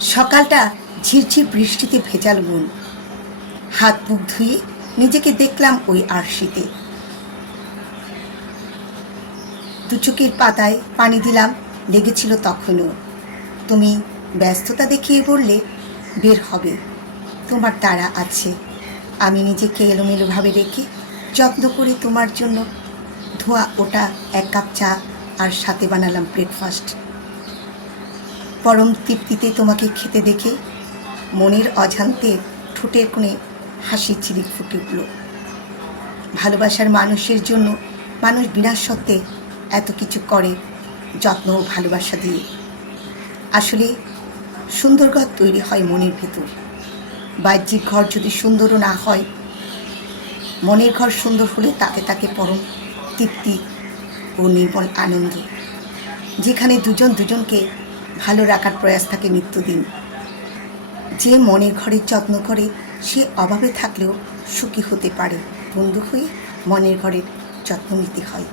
সকালটা ঝিরঝির বৃষ্টিতে ভেজাল মন। হাত মুখ ধুয়ে নিজেকে দেখলাম ওই আরশিতে। দু চোখের পাতায় পানি দিলাম, লেগেছিল তখনও। তুমি ব্যস্ততা দেখিয়ে বললে বের হবে, তোমার তাড়া আছে। আমি নিজেকে এলোমেলোভাবে রেখে যত্ন করে তোমার জন্য ধোয়া ওটা 1 কাপ চা আর সাথে বানালাম ব্রেকফাস্ট। পরম তৃপ্তিতে তোমাকে খেতে দেখে মনের অজান্তে ঠোঁটের কোণে হাসি চিরিক ফুটে উঠল। ভালোবাসার মানুষের জন্য মানুষ বিনা সত্ত্বে এত কিছু করে, যত্ন ও ভালোবাসা দিয়ে। আসলে সুন্দর ঘর তৈরি হয় মনের ভেতর। বাহ্যিক ঘর যদি সুন্দরও না হয়, মনের ঘর সুন্দর হলে তাতে তাকে পরম তৃপ্তি ও নির্মল আনন্দ, যেখানে দুজন দুজনকে ভালো রাখার প্রয়াস থাকে নিত্যদিন। যে মনের ঘরের যত্ন করে সে অভাবে থাকলেও সুখী হতে পারে। বন্ধু হয়ে মনের ঘরের যত্ন নিতে হয়।